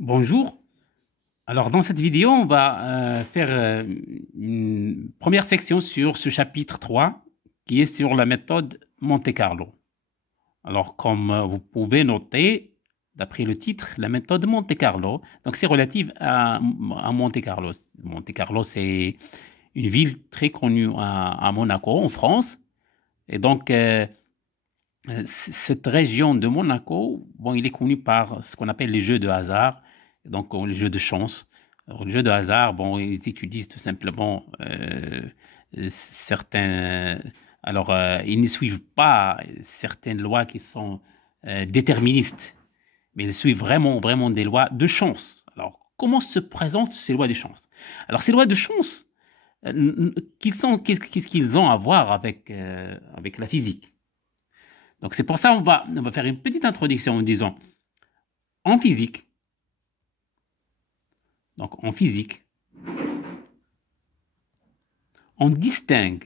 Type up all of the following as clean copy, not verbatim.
Bonjour. Alors, dans cette vidéo, on va faire une première section sur ce chapitre 3 qui est sur la méthode Monte-Carlo. Alors, comme vous pouvez noter, d'après le titre, la méthode Monte-Carlo, donc c'est relative à Monte-Carlo. Monte-Carlo, c'est une ville très connue à Monaco, en France. Et donc, cette région de Monaco, bon, il est connu par ce qu'on appelle les jeux de hasard, donc les jeux de chance. Alors, les jeux de hasard, bon, ils utilisent tout simplement certains. Alors, ils ne suivent pas certaines lois qui sont déterministes, mais ils suivent vraiment des lois de chance. Alors, comment se présentent ces lois de chance? Alors, ces lois de chance, qu'est-ce qu'ils ont à voir avec la physique? Donc c'est pour ça qu'on va faire une petite introduction en disant en physique, donc en physique, on distingue,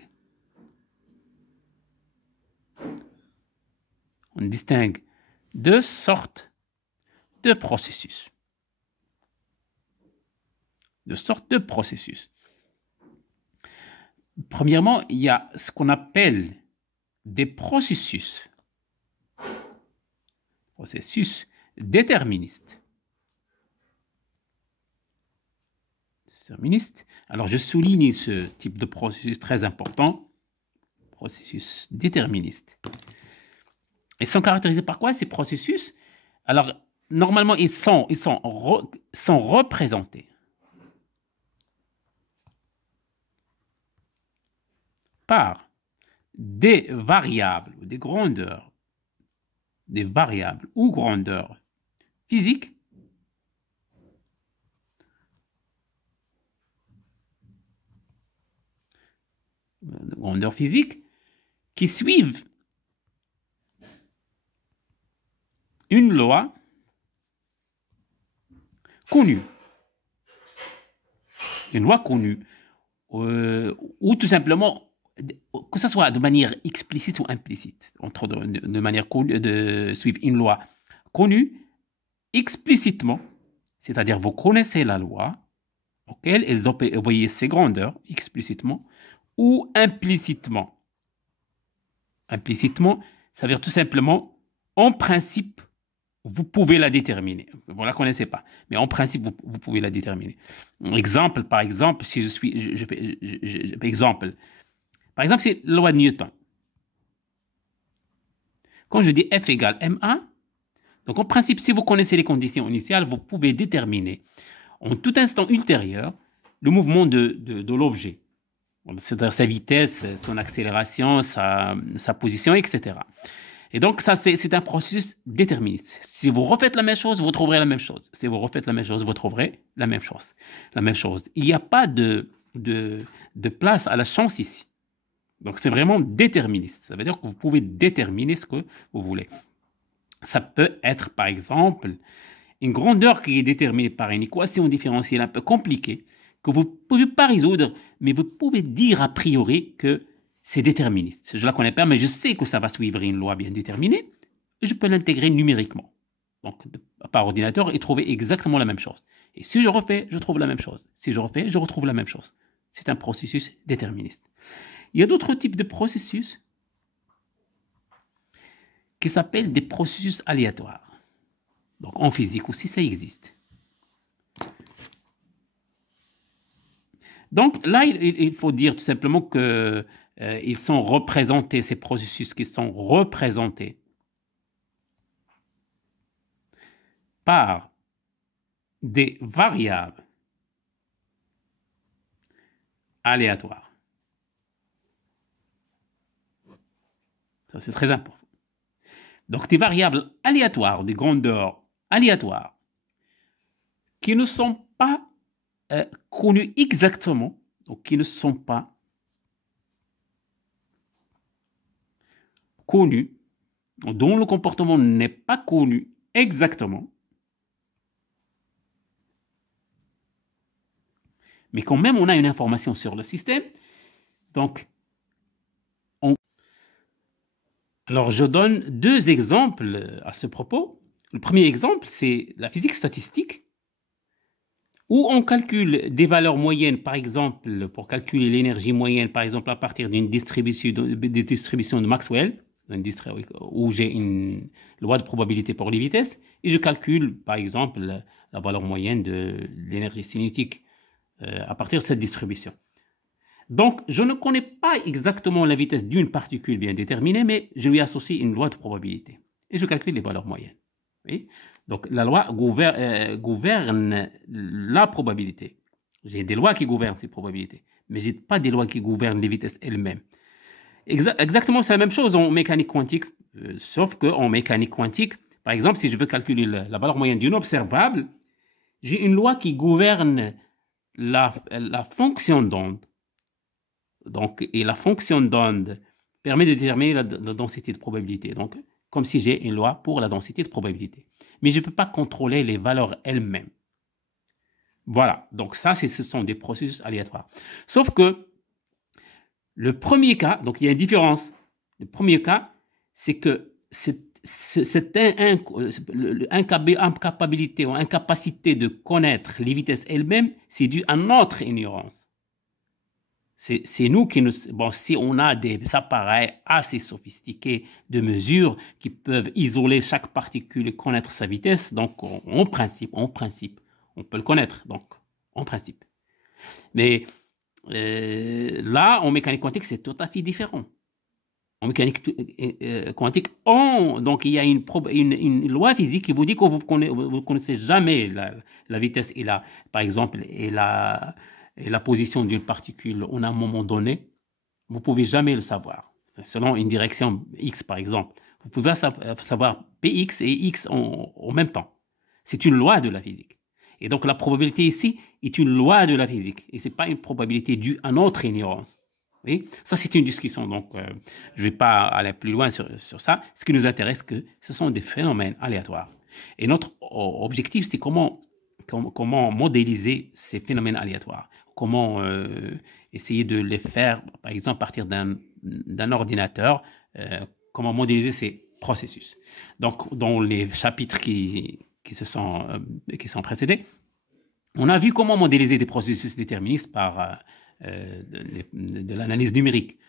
deux sortes de processus. Premièrement, il y a ce qu'on appelle des processus déterministes. Alors, je souligne ce type de processus très important, processus déterministe. Ils sont caractérisés par quoi, ces processus? Alors, normalement, ils sont représentés par des variables ou des variables ou grandeurs physiques qui suivent une loi connue. Ou tout simplement, que ce soit de manière explicite ou implicite, de manière connue, de suivre une loi connue explicitement, c'est-à-dire vous connaissez la loi auquel elles obéissent ses grandeurs explicitement, ou implicitement. Implicitement, ça veut dire tout simplement, en principe, vous pouvez la déterminer. Vous ne la connaissez pas, mais en principe, vous pouvez la déterminer. Par exemple, si je suis, exemple, par exemple, c'est la loi de Newton. Quand je dis F égale ma, donc en principe, si vous connaissez les conditions initiales, vous pouvez déterminer en tout instant ultérieur le mouvement de l'objet. C'est-à-dire sa vitesse, son accélération, sa position, etc. Et donc, ça, c'est un processus déterministe. Si vous refaites la même chose, vous trouverez la même chose. Si vous refaites la même chose, vous trouverez la même chose. Il n'y a pas de place à la chance ici. Donc, c'est vraiment déterministe. Ça veut dire que vous pouvez déterminer ce que vous voulez. Ça peut être, par exemple, une grandeur qui est déterminée par une équation différentielle un peu compliquée, que vous ne pouvez pas résoudre, mais vous pouvez dire a priori que c'est déterministe. Je ne la connais pas, mais je sais que ça va suivre une loi bien déterminée, et je peux l'intégrer numériquement, donc par ordinateur, et trouver exactement la même chose. Et si je refais, je trouve la même chose. Si je refais, je retrouve la même chose. C'est un processus déterministe. Il y a d'autres types de processus qui s'appellent des processus aléatoires. Donc en physique aussi, ça existe. Donc là, il faut dire tout simplement que ils sont représentés, ces processus qui sont représentés par des variables aléatoires. Ça, c'est très important. Donc, des variables aléatoires, des grandeurs aléatoires, qui ne sont pas connues exactement, donc qui ne sont pas connues, dont le comportement n'est pas connu exactement, mais quand même on a une information sur le système. Donc, alors je donne deux exemples à ce propos. Le premier exemple, c'est la physique statistique. où on calcule des valeurs moyennes, par exemple, pour calculer l'énergie moyenne, par exemple, à partir d'une distribution de Maxwell, où j'ai une loi de probabilité pour les vitesses, et je calcule, par exemple, la valeur moyenne de l'énergie cinétique à partir de cette distribution. Donc, je ne connais pas exactement la vitesse d'une particule bien déterminée, mais je lui associe une loi de probabilité. Et je calcule les valeurs moyennes. Oui. Donc, la loi gouverne la probabilité. J'ai des lois qui gouvernent ces probabilités, mais je n'ai pas des lois qui gouvernent les vitesses elles-mêmes. Exactement, c'est la même chose en mécanique quantique, sauf qu'en mécanique quantique, par exemple, si je veux calculer la valeur moyenne d'une observable, j'ai une loi qui gouverne la fonction d'onde. Donc, et la fonction d'onde permet de déterminer la densité de probabilité. Donc, comme si j'ai une loi pour la densité de probabilité. Mais je ne peux pas contrôler les valeurs elles-mêmes. Voilà. Donc, ça, ce sont des processus aléatoires. Sauf que le premier cas, donc il y a une différence. Le premier cas, c'est que cette incapabilité ou incapacité de connaître les vitesses elles-mêmes, c'est dû à notre ignorance. C'est nous qui nous... Bon, si on a des appareils assez sophistiqués de mesure qui peuvent isoler chaque particule et connaître sa vitesse, donc en principe, on peut le connaître, donc en principe. Mais là, en mécanique quantique, c'est tout à fait différent. En mécanique quantique, donc il y a une loi physique qui vous dit que vous ne connaissez jamais la vitesse et par exemple, et la position d'une particule en un moment donné. Vous ne pouvez jamais le savoir. Selon une direction X, par exemple, vous pouvez savoir Px et X en même temps. C'est une loi de la physique. Et donc la probabilité ici est une loi de la physique. Et ce n'est pas une probabilité due à notre ignorance. Oui, ça c'est une discussion, donc je ne vais pas aller plus loin sur ça. Ce qui nous intéresse, ce sont des phénomènes aléatoires. Et notre objectif, c'est comment modéliser ces phénomènes aléatoires. Comment essayer de les faire, par exemple, à partir d'un ordinateur, comment modéliser ces processus. Donc, dans les chapitres qui sont précédés, on a vu comment modéliser des processus déterministes par de l'analyse numérique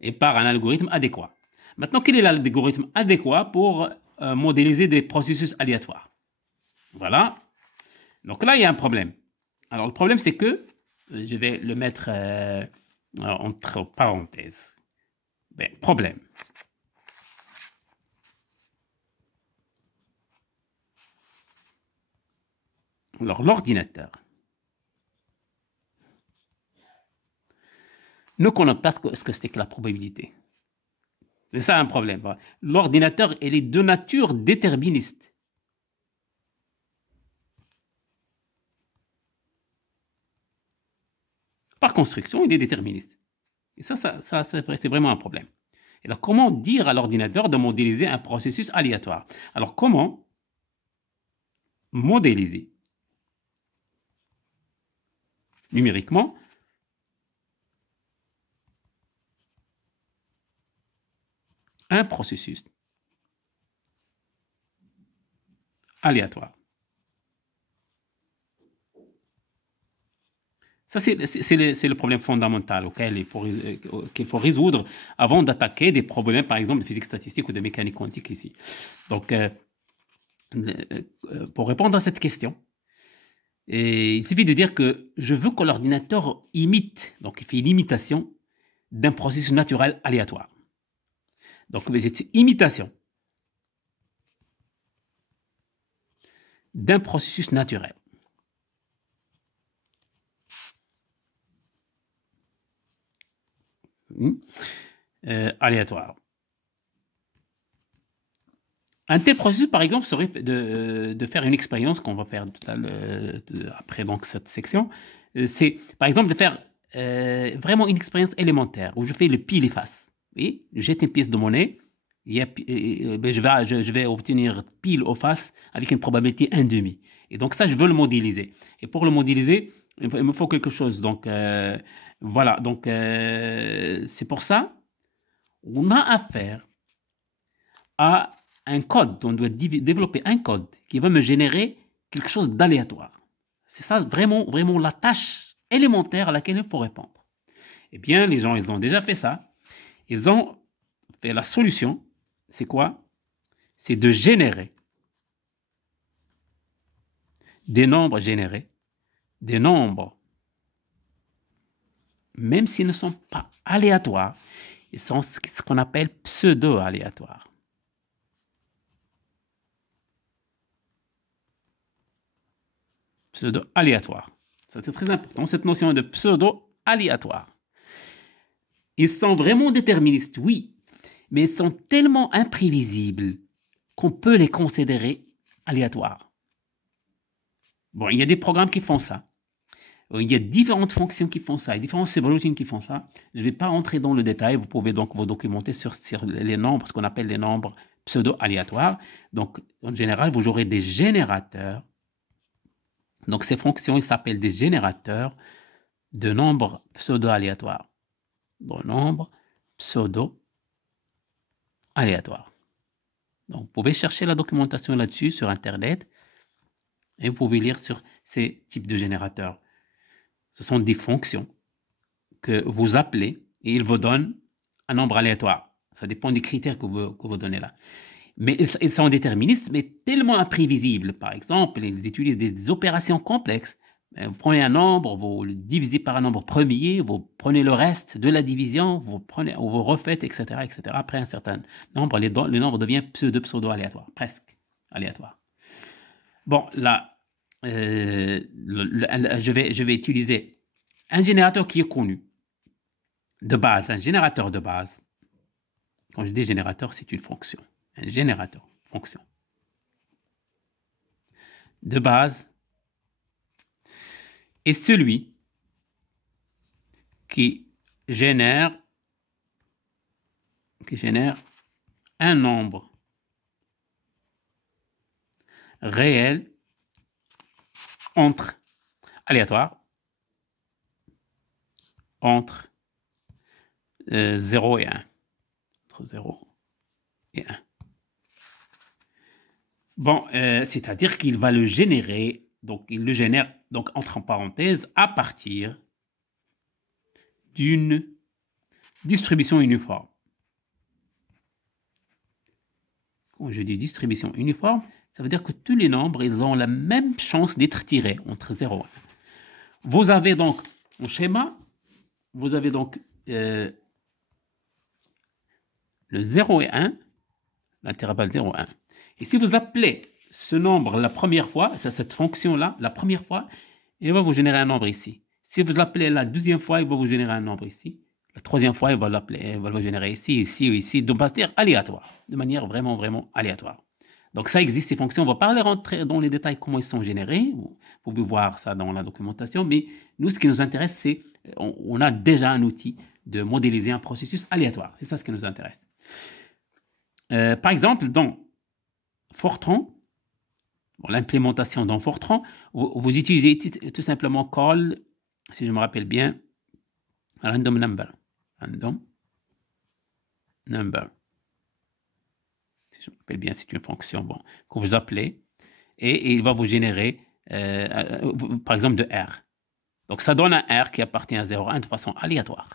et par un algorithme adéquat. Maintenant, quel est l'algorithme adéquat pour modéliser des processus aléatoires? Voilà. Donc là, il y a un problème. Alors, le problème, c'est que, je vais le mettre entre parenthèses. Ben, problème. Alors, l'ordinateur ne connaît pas ce que c'est que la probabilité. C'est ça un problème. L'ordinateur, il est de nature déterministe. Par construction, il est déterministe. Et ça c'est vraiment un problème. Et alors, comment dire à l'ordinateur de modéliser un processus aléatoire? Alors, comment modéliser numériquement un processus aléatoire? Ça, c'est le problème fondamental auquel qu'il faut résoudre avant d'attaquer des problèmes, par exemple, de physique statistique ou de mécanique quantique ici. Donc, pour répondre à cette question, il suffit de dire que je veux que l'ordinateur imite, donc il fait une imitation d'un processus naturel aléatoire. Donc, c'est imitation d'un processus naturel. Aléatoire. Un tel processus, par exemple, serait de faire une expérience qu'on va faire après donc, cette section. C'est, par exemple, de faire vraiment une expérience élémentaire où je fais le pile et face. Oui, je jette une pièce de monnaie, je vais obtenir pile ou face avec une probabilité 1/2. Et donc ça, je veux le modéliser. Et pour le modéliser, il me faut quelque chose. Donc, voilà. Donc, c'est pour ça on a affaire à un code. On doit développer un code qui va me générer quelque chose d'aléatoire. C'est ça vraiment, vraiment la tâche élémentaire à laquelle il faut répondre. Eh bien, les gens, ils ont déjà fait ça. Ils ont fait la solution. C'est quoi? C'est de générer des nombres générés, des nombres, même s'ils ne sont pas aléatoires, ils sont ce qu'on appelle pseudo-aléatoires. Pseudo-aléatoires. C'est très important, cette notion de pseudo-aléatoire. Ils sont vraiment déterministes, oui, mais ils sont tellement imprévisibles qu'on peut les considérer aléatoires. Bon, il y a des programmes qui font ça. Il y a différentes fonctions qui font ça, et différentes subroutines qui font ça. Je ne vais pas rentrer dans le détail, vous pouvez donc vous documenter sur les nombres, ce qu'on appelle les nombres pseudo-aléatoires. Donc, en général, vous aurez des générateurs. Donc, ces fonctions, ils s'appellent des générateurs de nombres pseudo-aléatoires. De nombres pseudo-aléatoires. Donc, vous pouvez chercher la documentation là-dessus sur Internet et vous pouvez lire sur ces types de générateurs. Ce sont des fonctions que vous appelez et ils vous donnent un nombre aléatoire. Ça dépend des critères que vous donnez là. Mais ils sont déterministes, mais tellement imprévisibles. Par exemple, ils utilisent des opérations complexes. Vous prenez un nombre, vous le divisez par un nombre premier, vous prenez le reste de la division, vous refaites, etc., etc. Après un certain nombre, le nombre devient pseudo-aléatoire, presque aléatoire. Bon, là, je vais utiliser un générateur qui est connu de base, un générateur de base. Quand je dis générateur, c'est une fonction. Un générateur, fonction. De base est celui qui génère un nombre réel entre aléatoire entre 0 et 1. Entre 0 et 1. Bon, c'est-à-dire qu'il va le générer, donc il le génère, donc entre parenthèses, à partir d'une distribution uniforme. Quand je dis distribution uniforme, ça veut dire que tous les nombres, ils ont la même chance d'être tirés entre 0 et 1. Vous avez donc, au schéma, vous avez donc le 0 et 1, l'intervalle 0 et 1. Et si vous appelez ce nombre la première fois, c'est cette fonction-là, la première fois, il va vous générer un nombre ici. Si vous l'appelez la deuxième fois, il va vous générer un nombre ici. La troisième fois, il va le générer ici, ici ou ici, de manière aléatoire, de manière vraiment, vraiment aléatoire. Donc ça existe, ces fonctions. On ne va pas aller rentrer dans les détails comment ils sont générés. Vous pouvez voir ça dans la documentation. Mais nous, ce qui nous intéresse, c'est on a déjà un outil de modéliser un processus aléatoire. C'est ça ce qui nous intéresse. Par exemple, dans Fortran, l'implémentation dans Fortran, vous utilisez tout simplement call, si je me rappelle bien, random number. Random number. Si je me rappelle bien, c'est une fonction que vous appelez et il va vous générer, par exemple, de R. Donc, ça donne un R qui appartient à 0,1 de façon aléatoire.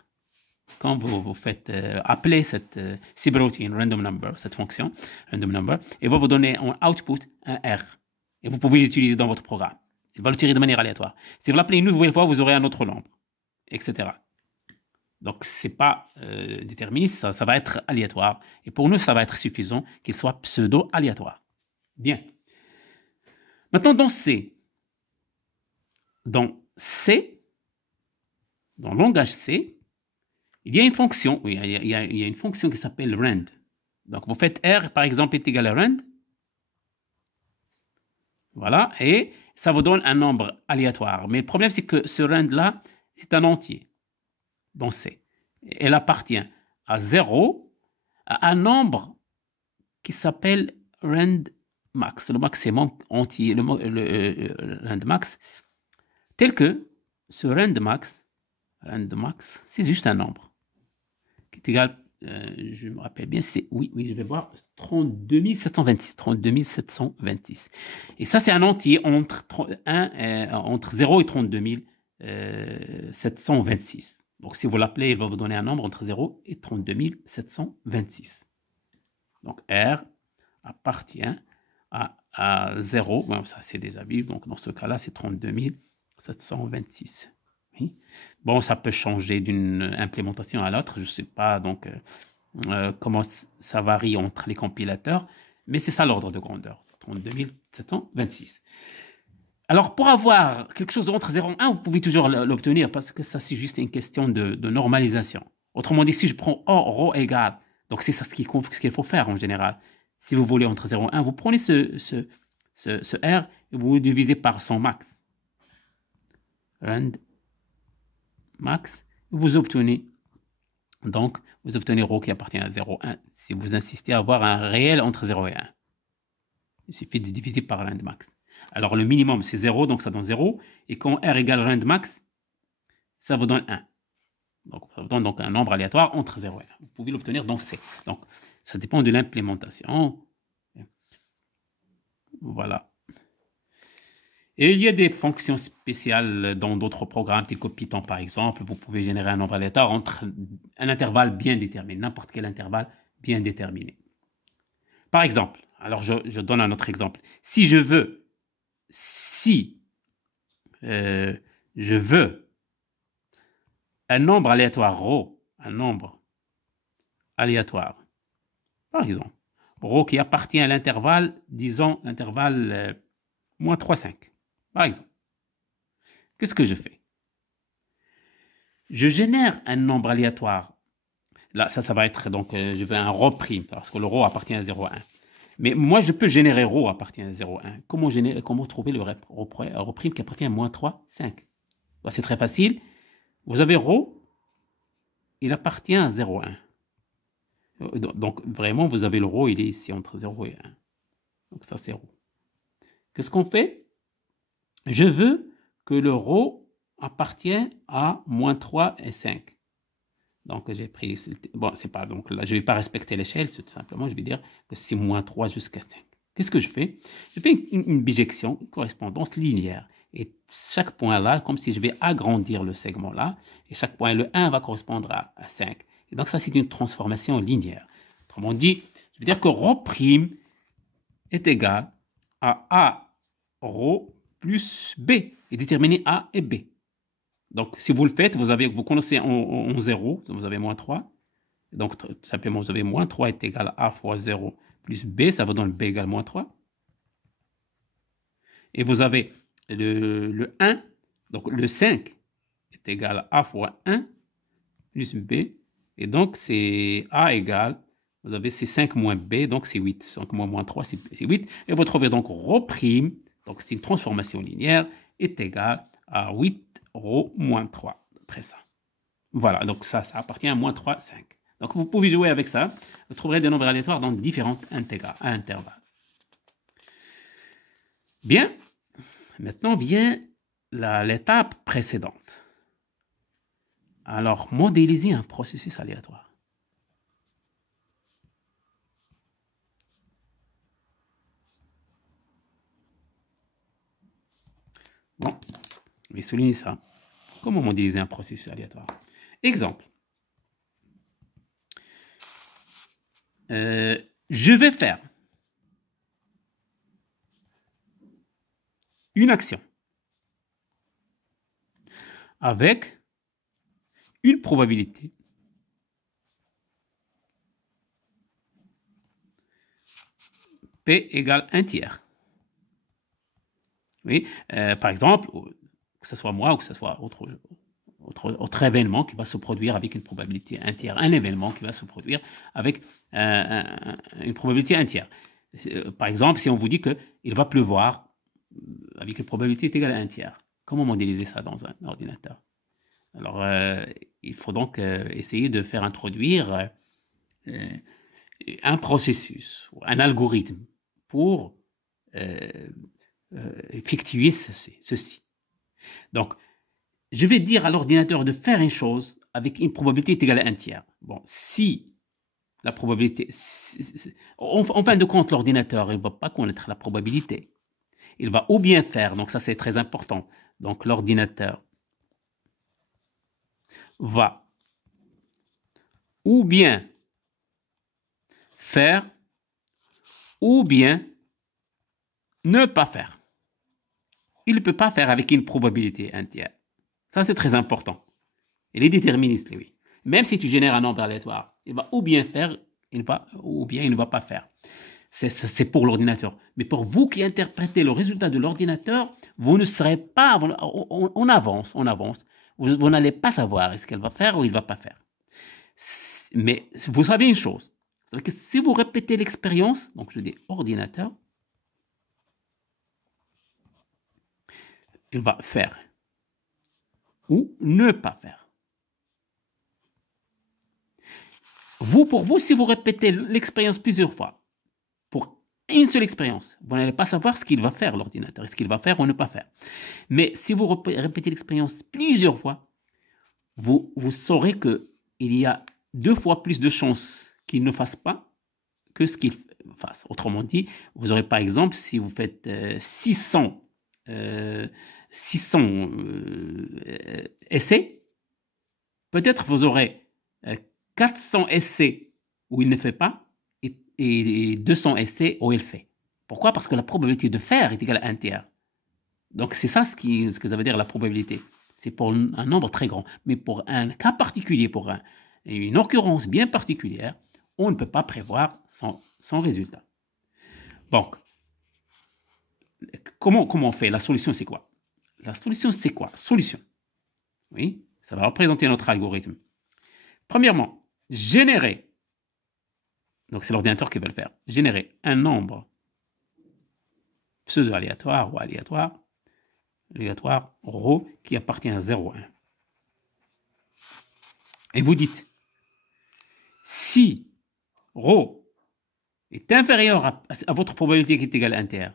Quand vous faites appeler cette subroutine random number, cette fonction random number, il va vous donner en output un R. Et vous pouvez l'utiliser dans votre programme. Il va le tirer de manière aléatoire. Si vous l'appelez une nouvelle fois, vous aurez un autre nombre, etc. Donc, ce n'est pas déterministe, ça va être aléatoire. Et pour nous, ça va être suffisant qu'il soit pseudo-aléatoire. Bien. Maintenant, dans le langage C, il y a une fonction, oui, il y a une fonction qui s'appelle rand. Donc, vous faites R, par exemple, est égal à rand. Voilà, et ça vous donne un nombre aléatoire. Mais le problème, c'est que ce rand-là, c'est un entier dans C. Elle appartient à 0, à un nombre qui s'appelle rand max, le maximum entier, le rand max, tel que ce rand max, c'est juste un nombre qui est égal je me rappelle bien, c'est, oui, je vais voir, 32 726, 32 726. Et ça, c'est un entier entre 0 et 32 726. Donc, si vous l'appelez, il va vous donner un nombre entre 0 et 32 726. Donc, R appartient à 0. Bon, ça, c'est déjà vu. Donc, dans ce cas-là, c'est 32 726. Oui. Bon, ça peut changer d'une implémentation à l'autre. Je ne sais pas donc comment ça varie entre les compilateurs, mais c'est ça l'ordre de grandeur, 32 726. Alors, pour avoir quelque chose entre 0 et 1, vous pouvez toujours l'obtenir parce que ça, c'est juste une question de normalisation. Autrement dit, si je prends ρ égale, donc c'est ça ce qu'il faut faire en général. Si vous voulez entre 0 et 1, vous prenez ce R et vous divisez par son max. Rand max, vous obtenez donc ρ qui appartient à 0, 1. Si vous insistez à avoir un réel entre 0 et 1, il suffit de diviser par rand max. Alors le minimum c'est 0, donc ça donne 0. Et quand R égale rand max, ça vous donne 1. Donc ça vous donne donc un nombre aléatoire entre 0 et 1. Vous pouvez l'obtenir dans C. Donc ça dépend de l'implémentation. Voilà. Et il y a des fonctions spéciales dans d'autres programmes, tels que Python par exemple. Vous pouvez générer un nombre aléatoire entre un intervalle bien déterminé, n'importe quel intervalle bien déterminé. Par exemple, alors je donne un autre exemple. Si je veux un nombre aléatoire ρ, un nombre aléatoire, par exemple, ρ qui appartient à l'intervalle, disons l'intervalle moins 3, 5, par exemple. Qu'est-ce que je fais? Je génère un nombre aléatoire. Là, ça va être donc, je veux un ρ', parce que le ρ appartient à 0, 1. Mais moi, je peux générer ρ appartient à 0, 1. Comment trouver le ρ' qui appartient à moins 3, 5? C'est très facile. Vous avez ρ, il appartient à 0, 1. Donc, vraiment, vous avez le ρ, il est ici entre 0 et 1. Donc, ça, c'est ρ. Qu'est-ce qu'on fait? Je veux que le ρ appartient à moins 3 et 5. Donc, j'ai pris... Bon, c'est pas... Donc, là, je ne vais pas respecter l'échelle, tout simplement. Je vais dire que c'est moins 3 jusqu'à 5. Qu'est-ce que je fais? Je fais une bijection, une correspondance linéaire. Et chaque point là, comme si je vais agrandir le segment là, et chaque point, le 1 va correspondre à 5. Et donc, ça, c'est une transformation linéaire. Autrement dit, je veux dire que ρ' est égal à A ρ plus B, et déterminer A et B. Donc, si vous le faites, vous connaissez en 0, vous avez moins 3. Donc, tout simplement, vous avez moins 3 est égal à A fois 0 plus B, ça vous donne B égale moins 3. Et vous avez le 1, donc le 5 est égal à A fois 1 plus B. Et donc, c'est A égale, vous avez c'est 5 moins B, donc c'est 8. 5 moins 3, c'est 8. Et vous trouvez donc ρ', donc c'est une transformation linéaire, est égal à 8 ρ moins 3, après ça. Voilà, donc ça appartient à moins 3, 5. Donc vous pouvez jouer avec ça. Vous trouverez des nombres aléatoires dans différents intervalles. Bien, maintenant vient l'étape précédente. Alors, modéliser un processus aléatoire. Bon, je vais souligner ça. Comment modéliser un processus aléatoire? Exemple. Je vais faire une action avec une probabilité P égale 1 tiers. Oui, par exemple, que ce soit moi ou que ce soit autre événement qui va se produire avec une probabilité 1 tiers. Un événement qui va se produire avec une probabilité 1 tiers. Par exemple, si on vous dit qu'il va pleuvoir avec une probabilité égale à 1 tiers, comment modéliser ça dans un ordinateur? Alors, il faut donc essayer de faire introduire un processus, un algorithme pour effectuer ceci. Donc, je vais dire à l'ordinateur de faire une chose avec une probabilité égale à 1 tiers. Bon, si La probabilité, en fin de compte, l'ordinateur, il ne va pas connaître la probabilité. Il va ou bien faire, donc ça c'est très important, donc l'ordinateur va ou bien faire ou bien ne pas faire. Il ne peut pas faire avec une probabilité entière. Ça c'est très important. Il est déterministe, lui. Même si tu génères un nombre aléatoire, il va ou bien faire, ou bien il ne va pas faire. C'est pour l'ordinateur. Mais pour vous qui interprétez le résultat de l'ordinateur, vous ne serez pas, on avance. Vous n'allez pas savoir est-ce qu'elle va faire ou il ne va pas faire. Mais vous savez une chose, c'est que si vous répétez l'expérience, donc je dis ordinateur, il va faire ou ne pas faire. Pour vous, si vous répétez l'expérience plusieurs fois, pour une seule expérience, vous n'allez pas savoir ce qu'il va faire, l'ordinateur, est-ce qu'il va faire ou ne pas faire. Mais si vous répétez l'expérience plusieurs fois, vous saurez qu'il y a 2 fois plus de chances qu'il ne fasse pas que ce qu'il fasse. Autrement dit, vous aurez par exemple, si vous faites 600 essais, peut-être vous aurez 400 essais où il ne fait pas et 200 essais où il fait. Pourquoi? Parce que la probabilité de faire est égale à 1 tiers. Donc c'est ça ce que ça veut dire la probabilité. C'est pour un nombre très grand. Mais pour un cas particulier, pour une occurrence bien particulière, on ne peut pas prévoir son résultat. Donc, comment on fait? La solution, c'est quoi? La solution, c'est quoi? Solution. Oui, ça va représenter notre algorithme. Premièrement, générer. Donc, c'est l'ordinateur qui va le faire. Générer un nombre pseudo-aléatoire ou aléatoire ρ qui appartient à 0,1. Et vous dites, si ρ est inférieur à votre probabilité qui est égale à 1 tiers,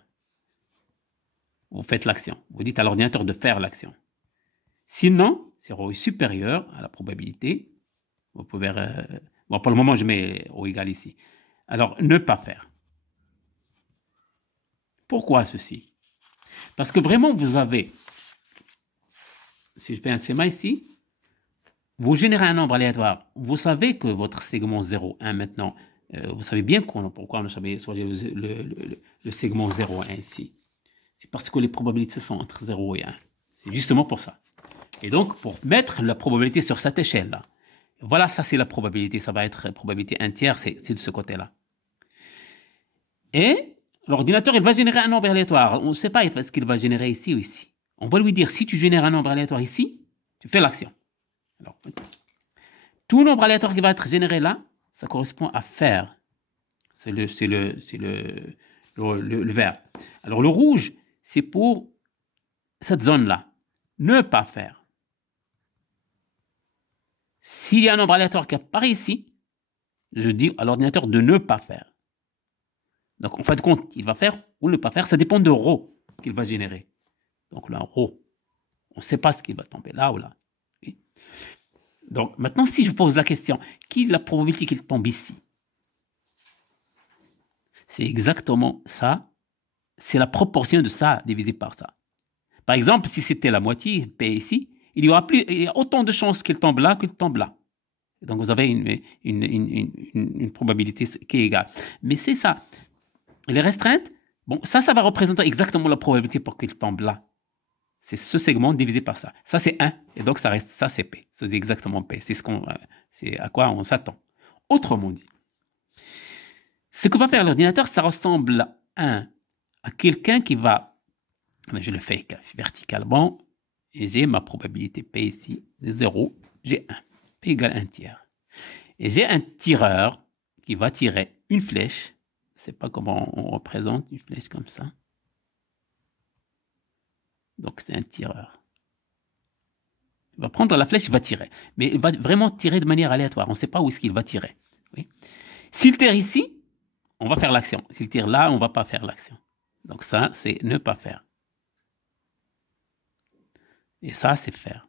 vous faites l'action. Vous dites à l'ordinateur de faire l'action. Sinon, si ρ est supérieur à la probabilité, vous pouvez... bon, pour le moment, je mets ρ égale ici. Alors, ne pas faire. Pourquoi ceci? Parce que vraiment, vous avez... Si je fais un schéma ici, vous générez un nombre aléatoire. Vous savez que votre segment 0,1 maintenant, vous savez bien pourquoi on a choisi le segment 0,1 ici. C'est parce que les probabilités sont entre 0 et 1. C'est justement pour ça. Et donc, pour mettre la probabilité sur cette échelle-là, voilà, ça c'est la probabilité. Ça va être probabilité 1 tiers, c'est de ce côté-là. Et l'ordinateur, il va générer un nombre aléatoire. On ne sait pas ce qu'il va générer ici ou ici. On va lui dire, si tu génères un nombre aléatoire ici, tu fais l'action. Alors, tout nombre aléatoire qui va être généré là, ça correspond à faire. C'est le vert. Alors, le rouge, c'est pour cette zone-là. Ne pas faire. S'il y a un nombre aléatoire qui apparaît ici, je dis à l'ordinateur de ne pas faire. Donc, en fin de compte, il va faire ou ne pas faire. Ça dépend de ρ qu'il va générer. Donc, là, ρ, on ne sait pas ce qu'il va tomber là ou là. Okay. Donc, maintenant, si je pose la question, quelle est la probabilité qu'il tombe ici? C'est exactement ça. C'est la proportion de ça divisé par ça. Par exemple, si c'était la moitié, P ici, il y a autant de chances qu'il tombe là qu'il tombe là. Donc, vous avez une probabilité qui est égale. Mais c'est ça. Les restreintes, bon, ça va représenter exactement la probabilité pour qu'il tombe là. C'est ce segment divisé par ça. Ça, c'est 1. Et donc, ça reste, ça, c'est P. C'est exactement P. C'est à quoi on s'attend. Autrement dit, ce que va faire l'ordinateur, ça ressemble à quelqu'un qui va... Je le fais verticalement. Et j'ai ma probabilité P ici, de 0. J'ai 1. P égale 1 tiers. Et j'ai un tireur qui va tirer une flèche. Je ne sais pas comment on représente une flèche comme ça. Donc, c'est un tireur. Il va prendre la flèche, il va tirer. Mais il va vraiment tirer de manière aléatoire. On ne sait pas où est-ce qu'il va tirer. Oui. S'il tire ici, on va faire l'action. S'il tire là, on ne va pas faire l'action. Donc ça, c'est ne pas faire. Et ça, c'est faire.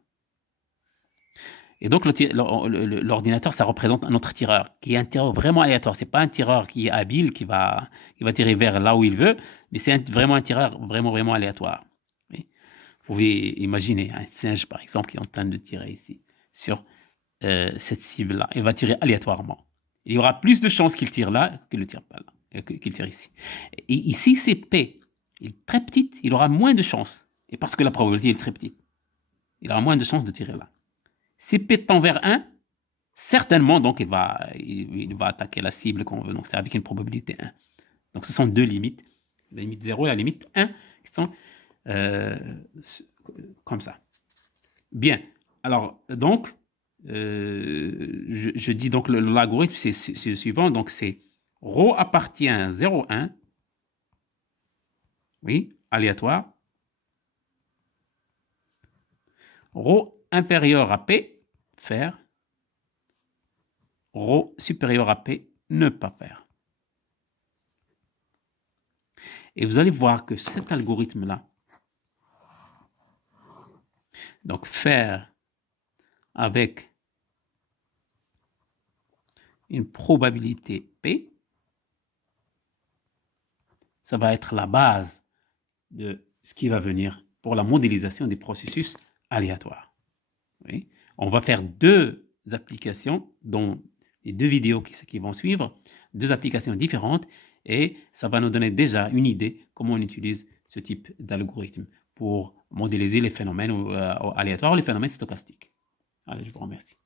Et donc, l'ordinateur, ça représente un autre tireur, qui est un tireur vraiment aléatoire. C'est pas un tireur qui est habile, qui va tirer vers là où il veut, mais c'est vraiment un tireur vraiment aléatoire. Oui. Vous pouvez imaginer un singe, par exemple, qui est en train de tirer ici, sur cette cible-là. Il va tirer aléatoirement. Il y aura plus de chances qu'il tire là qu'il ne tire pas là, qu'il tire ici. Et ici, c'est P. Il est très petite, il aura moins de chances. Et parce que la probabilité est très petite, il aura moins de chances de tirer là. Si P tend vers 1, certainement, donc, il va attaquer la cible qu'on veut. Donc, c'est avec une probabilité 1. Donc, ce sont deux limites. La limite 0 et la limite 1 qui sont comme ça. Bien. Alors, donc, je dis donc l'algorithme, c'est le suivant. Donc, c'est ρ appartient à 0, 1. Oui, aléatoire. Ρ inférieur à P, faire. Ρ supérieur à P, ne pas faire. Et vous allez voir que cet algorithme-là, donc faire avec une probabilité P, ça va être la base de ce qui va venir pour la modélisation des processus aléatoires. Oui. On va faire deux applications, dont les deux vidéos qui vont suivre, deux applications différentes, et ça va nous donner déjà une idée comment on utilise ce type d'algorithme pour modéliser les phénomènes aléatoires ou les phénomènes stochastiques. Allez, je vous remercie.